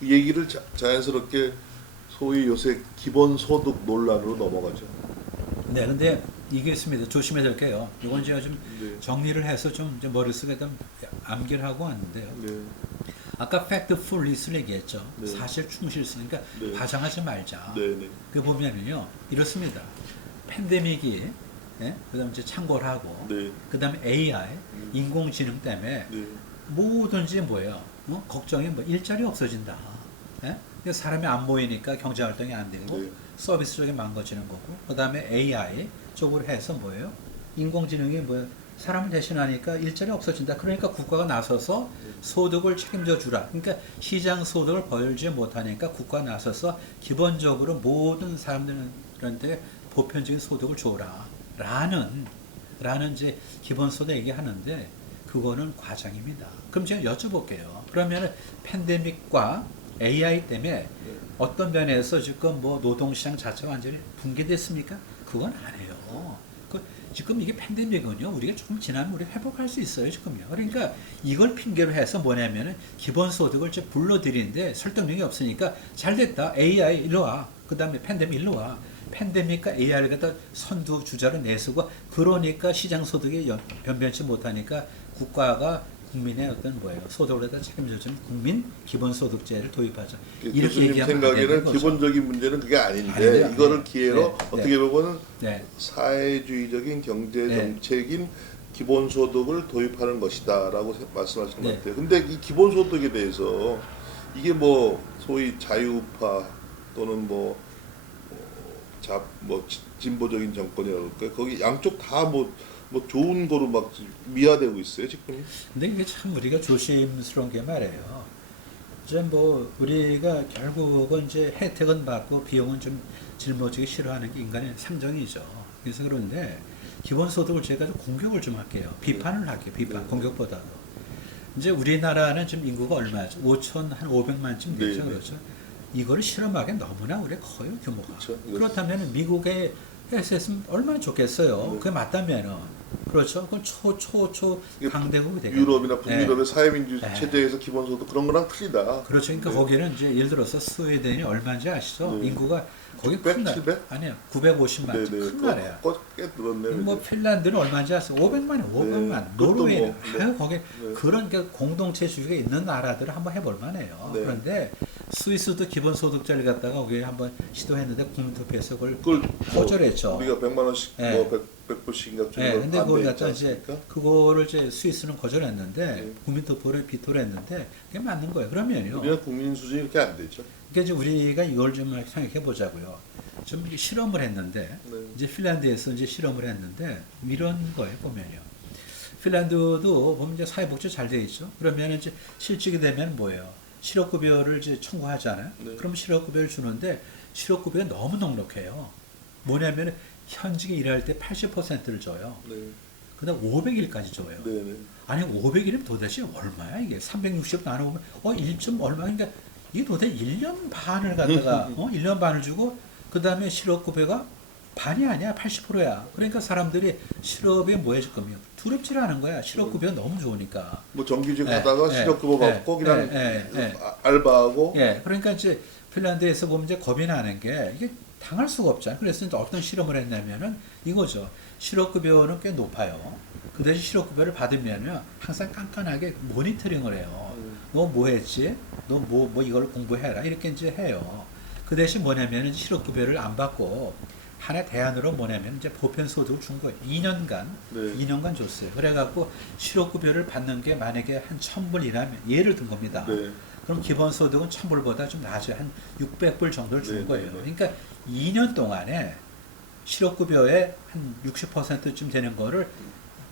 이 얘기를 자연스럽게 소위 요새 기본소득 논란으로 넘어가죠. 네, 근데 이게 있습니다. 조심해야 될 게요. 이건 제가 좀 네. 정리를 해서 좀 이제 머릿속에 좀 암기를 하고 왔는데요. 네. 아까 factfulness를 얘기했죠. 네. 사실 충실성. 그러니까 네. 과장하지 말자. 네. 네. 그 보면은요, 이렇습니다. 팬데믹이, 예? 그다음 이제 창궐 하고, 네. 그다음에 AI, 인공지능 때문에 네. 뭐든지 뭐예요. 걱정이 뭐 일자리 없어진다. 예? 그러니까 사람이 안 모이니까 경제 활동이 안 되고 네. 서비스 쪽이 망가지는 거고, 그다음에 AI 쪽으로 해서 뭐예요? 인공지능이 뭐 사람을 대신하니까 일자리 없어진다. 그러니까 국가가 나서서 소득을 책임져 주라. 그러니까 시장 소득을 벌지 못하니까 국가가 나서서 기본적으로 모든 사람들한테 보편적인 소득을 줘라. 라는 이제 기본소득 얘기하는데 그거는 과장입니다. 그럼 제가 여쭤볼게요. 그러면 팬데믹과 AI 때문에 어떤 면에서 지금 뭐 노동시장 자체가 완전히 붕괴됐습니까? 그건 아니에요. 지금 이게 팬데믹은요, 우리가 조금 지나면 우리 회복할 수 있어요, 지금요. 그러니까 이걸 핑계로 해서 뭐냐면은 기본소득을 이제 불러들이는데 설득력이 없으니까 잘 됐다. AI 일로 와. 그 다음에 팬데믹 일로 와. 팬데믹과 AI를 갖다 선두 주자로 내세우고 그러니까 시장 소득이 변변치 못하니까 국가가 국민의 어떤 뭐예요 소득을 갖다 책임져주는 국민 기본소득제를 도입하자. 이렇게 교수님 얘기하면 안 되는 생각에는 거죠. 기본적인 문제는 그게 아닌데 아니에요. 이거를 네. 기회로 네. 어떻게 네. 보면은 네. 사회주의적인 경제 네. 정책인 기본소득을 도입하는 것이다라고 말씀하신 것 네. 같아요. 근데 이 기본소득에 대해서 이게 뭐 소위 자유파 또는 진보적인 정권이라고 할까요? 거기 양쪽 다 뭐 좋은 거로 막 미화되고 있어요 지금. 근데 이게 참 우리가 조심스러운 게 말이에요. 이제 뭐 우리가 결국은 이제 혜택은 받고 비용은 좀 짊어지기 싫어하는 게 인간의 상정이죠. 그래서 그런데 기본소득을 제가 좀 공격을 좀 할게요. 비판을 할게요. 비판, 네. 공격보다도. 이제 우리나라는 지금 인구가 얼마죠? 5,500만쯤 되죠. 네. 그렇죠? 이거를 실험하기엔 너무나 우리 커요, 규모가. 그렇죠. 그렇다면 미국에 했으면 얼마나 좋겠어요. 네. 그게 맞다면은. 그렇죠. 그건 초 이게 강대국이 되겠네요. 유럽이나 북유럽의 네. 사회민주 네. 체제에서 기본소득 그런 거랑 틀리다. 그렇죠. 그러니까 네. 거기는 이제 예를 들어서 스웨덴이 얼마인지 아시죠? 네. 인구가 거기 600, 큰 나라. 700? 아니요. 950만. 네네. 큰 나라야. 꽤 늘었네요. 뭐 핀란드는 얼마인지 아세요? 500만이에요. 500만. 그것도 노르웨이는 뭐, 네. 아유 거기 네. 그런 게 공동체주의가 있는 나라들을 한번 해볼 만해요. 네. 그런데 스위스도 기본소득제를 갖다가 거기에 한번 시도했는데 국민투표에서 그걸 그걸 거절했죠. 우리가 100만 원씩 네. 100불씩인가 주는 네, 걸 근데 그걸 갖다 반대했지 이제 않습니까? 그거를 이제 스위스는 거절했는데 네. 국민투표를 비토를 했는데 그게 맞는 거예요. 그러면요. 우리는 국민 수준이 이렇게 안 되죠. 그러니까 이제 우리가 이걸 좀 생각해 보자고요. 좀 이렇게 실험을 했는데 네. 이제 핀란드에서 이제 실험을 했는데 이런 거예요 보면요. 핀란드도 보면 이제 사회복지 잘 돼 있죠. 그러면 이제 실직이 되면 뭐예요? 실업급여를 이제 청구하잖아요. 네. 그럼 실업급여를 주는데 실업급여가 너무 넉넉해요. 뭐냐면 현직에 일할 때 80%를 줘요. 네. 그다음 500일까지 줘요. 네. 네. 아니 500일이면 도대체 얼마야 이게 360 나누면 1점 얼마 그러니까 이게 도대체 1년 반을 갖다가 1년 반을 주고 그 다음에 실업급여가 반이 아니야 80%야. 그러니까 사람들이 실업에 뭐 해줄 거면 두렵질 않은 거야. 실업급여 너무 좋으니까. 뭐 정규직 예, 하다가 예, 실업급여 예, 받고 그냥 예. 알바하고 예, 그러니까 이제 핀란드에서 보면 이제 겁이 나는 게 이게 당할 수가 없잖아요. 그래서 이제 어떤 실험을 했냐면은 이거죠. 실업급여는 꽤 높아요. 그 대신 실업급여를 받으면은 항상 깐깐하게 모니터링을 해요. 너 뭐 했지? 너 뭐 이걸 공부해라. 이렇게 이제 해요. 그 대신 뭐냐면은 실업급여를 안 받고 하나의 대안으로 뭐냐면 이제 보편소득을 준 거예요. 2년간, 네. 2년간 줬어요. 그래갖고 실업급여를 받는 게 만약에 한 1,000불이라면 예를 든 겁니다. 네. 그럼 기본소득은 1,000불보다 좀 낮아요. 한 600불 정도를 준 네, 거예요. 네, 네. 그러니까 2년 동안에 실업급여의 한 60%쯤 되는 거를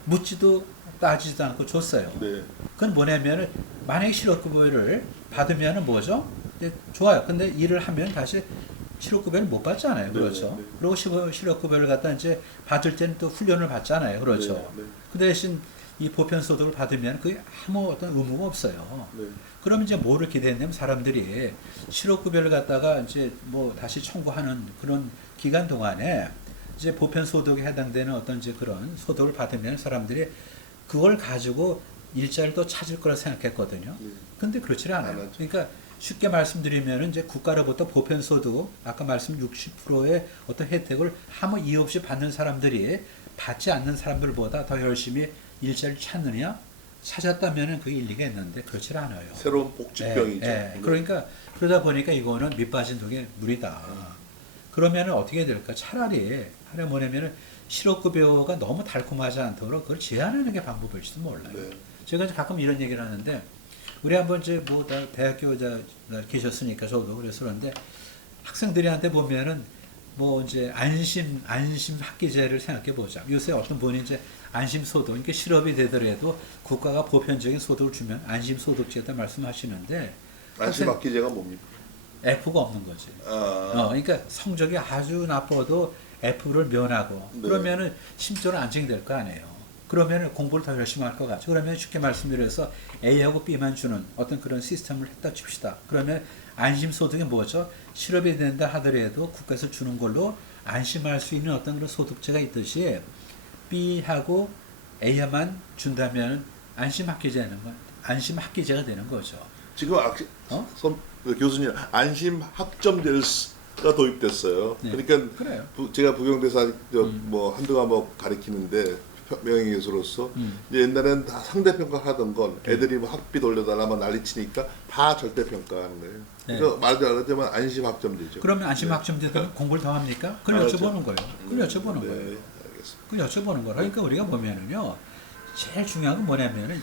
묻지도 따지지도 않고 줬어요. 네. 그건 뭐냐면은 만약에 실업급여를 받으면은 뭐죠? 이제 좋아요. 근데 일을 하면 다시 실업급여를 못 받잖아요. 그렇죠. 네, 네. 그리고 실업급여를 갖다 이제 받을 때는 또 훈련을 받잖아요. 그렇죠. 네, 네. 그 대신 이 보편소득을 받으면 그게 아무 어떤 의무가 없어요. 네. 그럼 이제 뭐를 기대했냐면 사람들이 실업급여를 갖다가 이제 뭐 다시 청구하는 그런 기간 동안에 이제 보편소득에 해당되는 어떤 이제 그런 소득을 받으면 사람들이 그걸 가지고 일자리를 또 찾을 거라 생각했거든요. 네. 근데 그렇지 안 않아요. 하죠. 그러니까 쉽게 말씀드리면 이제 국가로부터 보편소득 아까 말씀 60%의 어떤 혜택을 아무 이유 없이 받는 사람들이 받지 않는 사람들보다 더 열심히 일자리를 찾느냐 찾았다면 그게 일리가 있는데 그렇지 않아요. 새로운 복지병이죠. 그러니까 그러다 보니까 이거는 밑빠진 독에 물이다. 그러면 어떻게 될까? 차라리 뭐냐면은 실업급여가 너무 달콤하지 않도록 그걸 제한하는 게 방법일지도 몰라요. 네. 제가 가끔 이런 얘기를 하는데 우리 한번 이제 뭐 대학교 계셨으니까 저도 그래서 그런데 학생들한테 보면은 뭐 이제 안심 학기제를 생각해 보자. 요새 어떤 분이 이제 안심 소득, 그러니까 실업이 되더라도 국가가 보편적인 소득을 주면 안심 소득제다 말씀하시는데 안심 학기제가 뭡니까? F가 없는 거지. 그러니까 성적이 아주 나빠도 F를 면하고 네. 그러면은 심적으로 안정이 될 거 아니에요. 그러면은 공부를 더 열심히 할 것 같죠. 그러면 쉽게 말씀드려서 A하고 B만 주는 어떤 그런 시스템을 했다 칩시다. 그러면 안심소득이 뭐죠? 실업이 된다 하더라도 국가에서 주는 걸로 안심할 수 있는 어떤 그런 소득제가 있듯이 B하고 A만 준다면 안심학기제가 되는 거죠. 지금 교수님 안심 학점제가 도입됐어요. 네. 그러니까 그래요. 제가 부경대사 뭐 한두 과목 가르치는데 명예교수로서 이제 옛날에는 다 상대평가를 하던 건 애들이 뭐 학비 돌려달라 막 난리치니까 다 절대평가하는 거예요. 네. 그래서 말도 안 하지만 안심 학점제죠. 그러면 안심 학점제들은 공부를 더 합니까? 그걸 안 하죠. 여쭤보는 거예요. 그걸 여쭤보는 네, 거예요. 알겠습니다. 그걸 여쭤보는 거예요. 그러니까 우리가 보면은요, 제일 중요한 건 뭐냐면은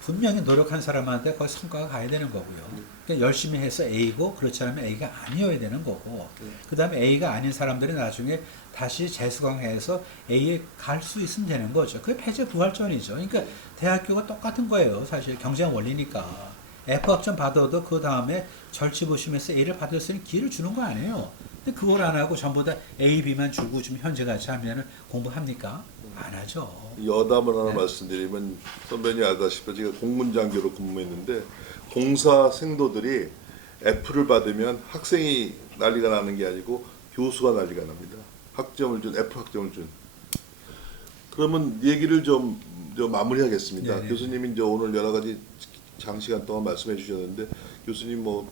분명히 노력한 사람한테 거의 성과가 가야 되는 거고요. 그러니까 열심히 해서 A고 그렇지 않으면 A가 아니어야 되는 거고 그 다음에 A가 아닌 사람들이 나중에 다시 재수강해서 A에 갈 수 있으면 되는 거죠. 그게 패제부활전이죠. 그러니까 대학교가 똑같은 거예요. 사실 경쟁 원리니까. F학점 받아도 그 다음에 절치부심해서 A를 받을 수 있는 기회를 주는 거 아니에요. 근데 그걸 안 하고 전부 다 A, B만 주고 좀 현재같이 하면 공부합니까? 안 하죠. 여담을 하나 네. 말씀드리면 선배님 아다시피 제가 공문장교로 근무했는데 공사 생도들이 F를 받으면 학생이 난리가 나는 게 아니고 교수가 난리가 납니다. F 학점을 준. 그러면 얘기를 좀 마무리하겠습니다. 네. 교수님이 이제 오늘 여러 가지 장시간 동안 말씀해 주셨는데 교수님 뭐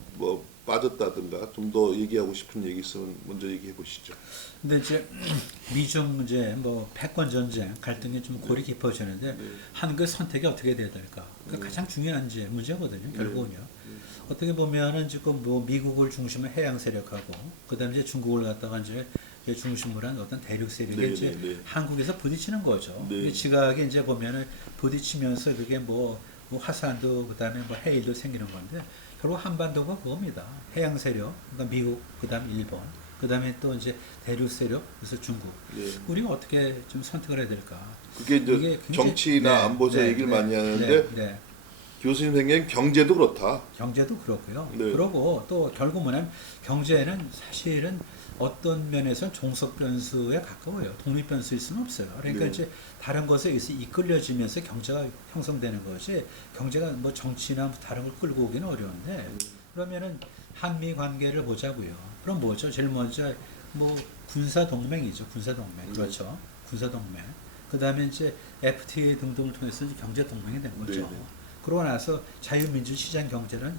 빠졌다든가 좀 더 얘기하고 싶은 얘기 있으면 먼저 얘기해 보시죠. 근데 이제 미중 이제 뭐 패권 전쟁 갈등이 좀 골이 깊어지는데 한국의 선택이 어떻게 돼야 될까? 그 가장 중요한 이제 문제거든요. 결국은요. 어떻게 보면은 지금 뭐 미국을 중심으로 해양 세력하고 그다음에 이제 중국을 갖다가 이제 중심으로 한 어떤 대륙 세력이 이제 한국에서 부딪히는 거죠. 네. 지각에 이제 보면은 부딪히면서 그게 뭐 화산도 그다음에 뭐 해일도 생기는 건데 결국 한반도가 그겁니다. 해양 세력, 그러니까 미국, 그다음 일본, 그다음에 또 이제 대륙 세력, 그래서 중국. 네. 우리가 어떻게 좀 선택을 해야 될까? 그게 이제 이게 굉장히- 정치나 안보에서 얘기를 많이 하는데 교수님 생각엔 경제도 그렇다. 경제도 그렇고요. 네. 그러고 또 결국 뭐냐면 경제는 사실은 어떤 면에서는 종속 변수에 가까워요. 독립 변수일 수는 없어요. 그러니까 네. 이제 다른 것에 의해서 이끌려지면서 경제가 형성되는 것이 경제가 뭐 정치나 뭐 다른 걸 끌고 오기는 어려운데 그러면은 한미 관계를 보자고요. 그럼 뭐죠? 제일 먼저 뭐 군사 동맹이죠. 군사 동맹. 그렇죠. 군사 동맹. 그다음에 이제 FTA 등등을 통해서 이제 경제 동맹이 된 거죠. 네, 네. 그러고 나서 자유민주 시장 경제는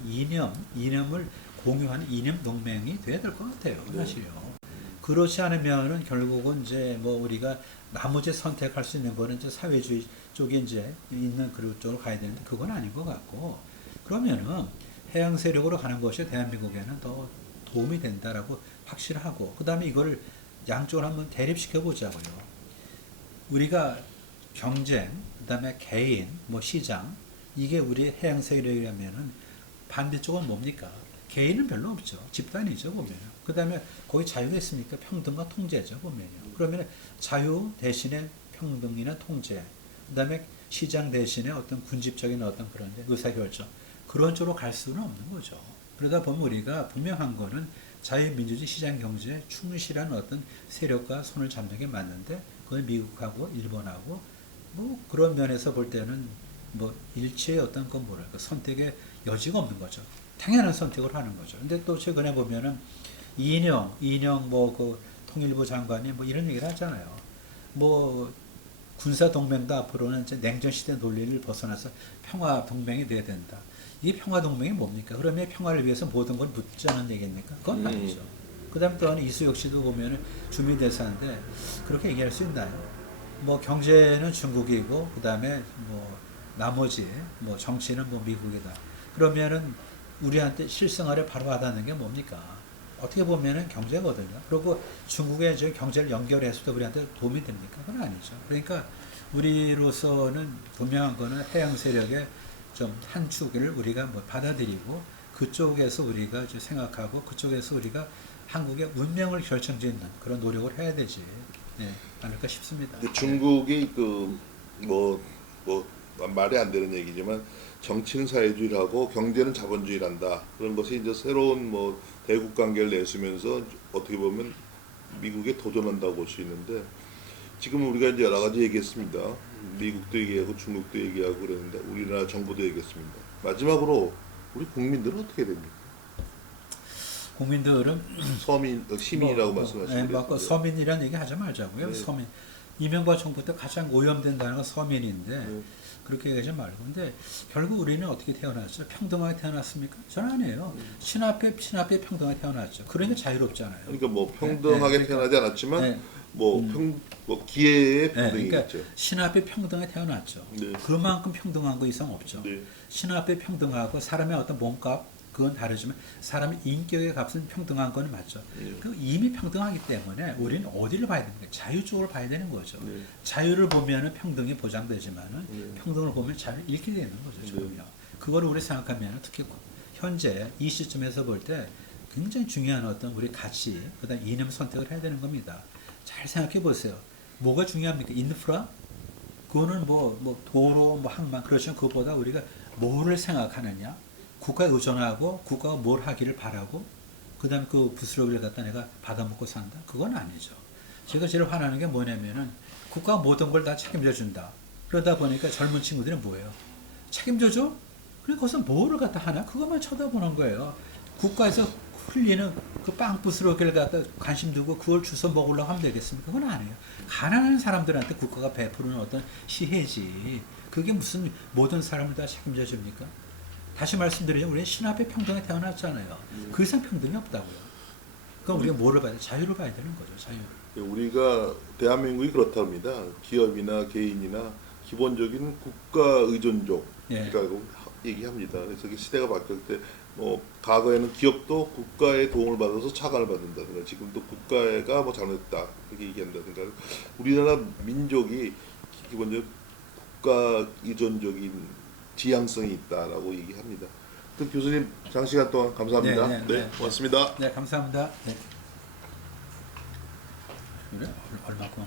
이념을 공유하는 이념 동맹이 돼야 될 것 같아요. 사실요. 그렇지 않으면은 결국은 이제 뭐 우리가 나머지 선택할 수 있는 거는 이제 사회주의 쪽에 이제 있는 그런 쪽으로 가야 되는데 그건 아닌 것 같고 그러면은 해양 세력으로 가는 것이 대한민국에는 더 도움이 된다라고 확실하고 그 다음에 이거를 양쪽으로 한번 대립시켜 보자고요. 우리가 경쟁, 그 다음에 개인, 뭐 시장 이게 우리 해양 세력이라면은 반대쪽은 뭡니까? 개인은 별로 없죠. 집단이죠, 보면요. 그 다음에 거기 자유가 있으니까 평등과 통제죠, 보면요. 그러면 자유 대신에 평등이나 통제, 그 다음에 시장 대신에 어떤 군집적인 어떤 그런 의사결정, 그런 쪽으로 갈 수는 없는 거죠. 그러다 보면 우리가 분명한 거는 자유민주주의 시장 경제에 충실한 어떤 세력과 손을 잡는 게 맞는데, 그건 미국하고 일본하고 뭐 그런 면에서 볼 때는 뭐 일체의 어떤 건 뭐랄까 선택의 여지가 없는 거죠. 당연한 선택을 하는 거죠. 근데 또 최근에 보면은 이인영 뭐 그 통일부 장관이 뭐 이런 얘기를 하잖아요. 뭐 군사 동맹도 앞으로는 이제 냉전 시대 논리를 벗어나서 평화 동맹이 돼야 된다. 이게 평화 동맹이 뭡니까? 그러면 평화를 위해서 모든 걸 묻자는 얘기입니까? 그건 아니죠. 그다음 또한 이수혁 씨도 보면은 주민대사인데 그렇게 얘기할 수 있나요? 뭐 경제는 중국이고 그다음에 뭐 나머지 뭐 정치는 뭐 미국이다. 그러면은 우리한테 실생활에 바로 와닿는 게 뭡니까? 어떻게 보면은 경제거든요. 그리고 중국의 이제 경제를 연결해서도 우리한테 도움이 됩니까? 그건 아니죠. 그러니까 우리로서는 분명한 거는 해양 세력의 좀 한 축을 우리가 뭐 받아들이고 그쪽에서 우리가 이제 생각하고 그쪽에서 우리가 한국의 운명을 결정짓는 그런 노력을 해야 되지 않을까 싶습니다. 근데 중국이 뭐 말이 안 되는 얘기지만 정치는 사회주의를 하고 경제는 자본주의를 한다. 그런 것이 이제 새로운 뭐 대국 관계를 내세우면서 어떻게 보면 미국에 도전한다고 볼 수 있는데 지금 우리가 이제 여러 가지 얘기했습니다. 미국도 얘기하고 중국도 얘기하고 그랬는데 우리나라 정부도 얘기했습니다. 마지막으로 우리 국민들은 어떻게 됩니까? 국민들은 시민이라고 말씀하시는데 뭐 서민이라는 얘기 하지 말자고요. 네. 서민. 이명박 정부 때 가장 오염된 단어가 서민인데 네. 그렇게 얘기하지 말고. 근데 결국 우리는 어떻게 태어났죠? 평등하게 태어났습니까? 저는 아니에요. 신앞에 평등하게 태어났죠. 그러니까 자유롭잖아요. 그러니까 뭐 평등하게 그러니까, 태어나지 않았지만 네. 뭐 기회의 평등이 그러니까 있죠. 신앞에 평등하게 태어났죠. 네. 그만큼 평등한 거 이상 없죠. 네. 신앞에 평등하고 사람의 어떤 몸값 그건 다르지만 사람의 인격의 값은 평등한 건 맞죠. 네. 그 이미 평등하기 때문에 우리는 어디를 봐야 됩니까? 자유 쪽을 봐야 되는 거죠. 네. 자유를 보면은 평등이 보장되지만은 네. 평등을 보면 자유를 잃게 되는 거죠. 전혀. 그거를 우리 생각하면 특히 현재 이 시점에서 볼 때 굉장히 중요한 어떤 우리 가치, 그다음 이념 선택을 해야 되는 겁니다. 잘 생각해 보세요. 뭐가 중요합니까? 인프라? 그거는 뭐 도로, 뭐 항만 그렇지만 그것보다 우리가 뭐를 생각하느냐? 국가에 의존하고 국가가 뭘 하기를 바라고 그다음에 그 부스러기를 갖다 내가 받아먹고 산다? 그건 아니죠. 제가 제일 화나는 게 뭐냐면은 국가가 모든 걸 다 책임져 준다. 그러다 보니까 젊은 친구들은 뭐예요? 책임져 줘? 그래 거기서 뭐를 갖다 하나? 그것만 쳐다보는 거예요. 국가에서 흘리는 그 빵 부스러기를 갖다 관심 두고 그걸 주워 먹으려고 하면 되겠습니까? 그건 아니에요. 가난한 사람들한테 국가가 베푸는 어떤 시혜지. 그게 무슨 모든 사람을 다 책임져 줍니까? 다시 말씀드리면 우리는 신합의 평등에 태어났잖아요. 그 이상 평등이 없다고요. 그럼 우리가 뭐를 봐야 돼? 자유를 봐야 되는 거죠. 자유. 우리가 대한민국이 그렇답니다. 기업이나 개인이나 기본적인 국가 의존적 예. 그러니까 얘기합니다. 그래서 이게 시대가 바뀔 때 뭐 과거에는 기업도 국가의 도움을 받아서 차관을 받는다든가 지금도 국가가 뭐 잘못했다 이렇게 얘기한다든가 우리나라 민족이 기본적으로 국가 의존적인 지향성이 있다라고 얘기합니다. 교수님 장시간 동안 감사합니다. 네, 고맙습니다. 네, 감사합니다. 네. 그래? 얼마큼